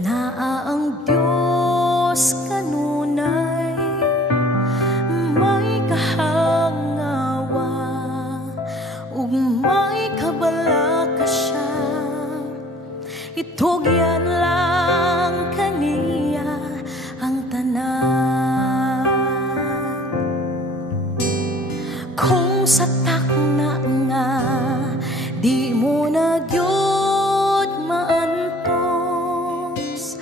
naa ang Dios kanunay may kahangawa ug may kabalaka siya. Itugyan lang kaniya ang tanan. Kung sa takna nga di mo na gyud maantos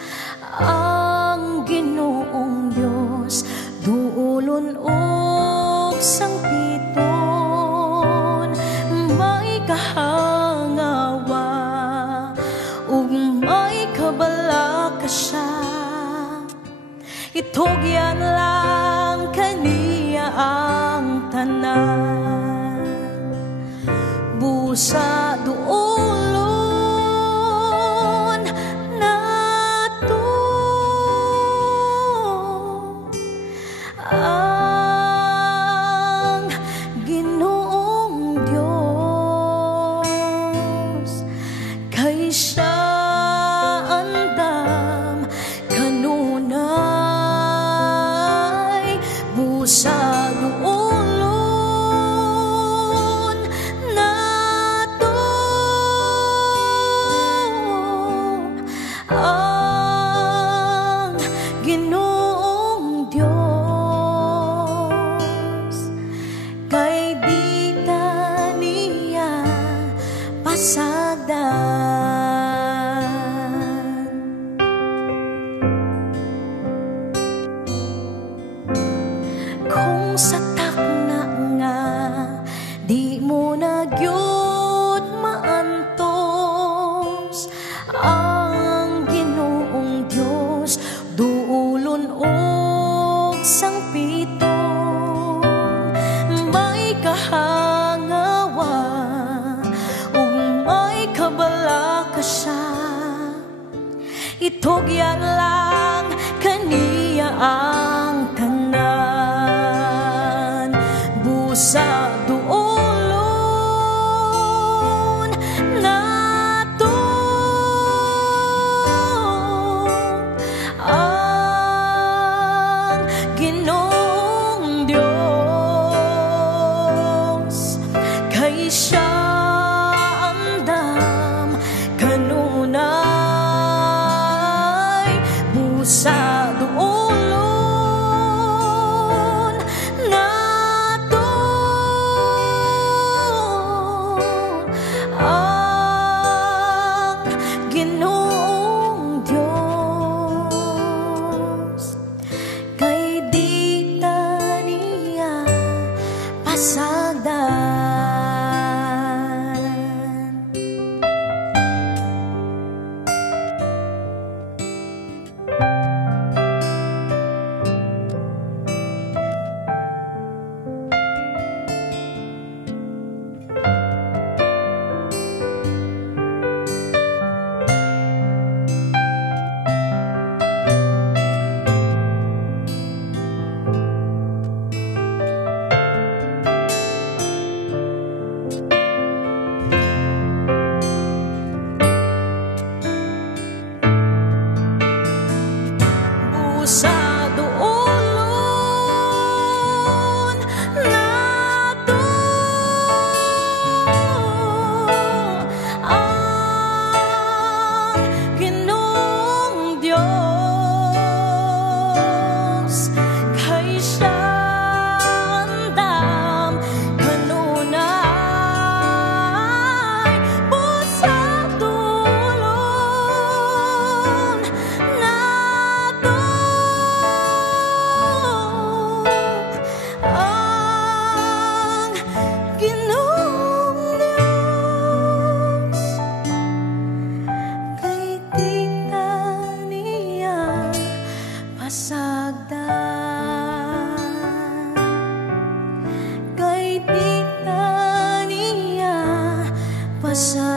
ang Ginoong Dios, duulon og sangpiton may kahangawa ug may kabalaka siya. Itugyan lang kaniya ang tanan. Busa duolon nato ang Ginoong Dios, kay siya andam kanunay. Busa duolon nato ang Ginoong Dios, kay di ta niya pasagdan. Kung sa takna nga di mo na gyud maantos ang Ginoong Dios, duulon og sangpiton may kahangawa ug may kabalaka siya. Itugyan lang kaniya ang tanan. Busa duolon nato ang Ginoong Dios, kay siya andam kanunay. Busa duolon nato ang Ginoong Dios, kay di ta niya pasagdan. Busa duolon nato ang Ginoong Dios, kay siya andam kanunay. Busa duolon nato ang Ginoong Dios, kay di ta niya pasagdan. Kay di ta niya pasagdan.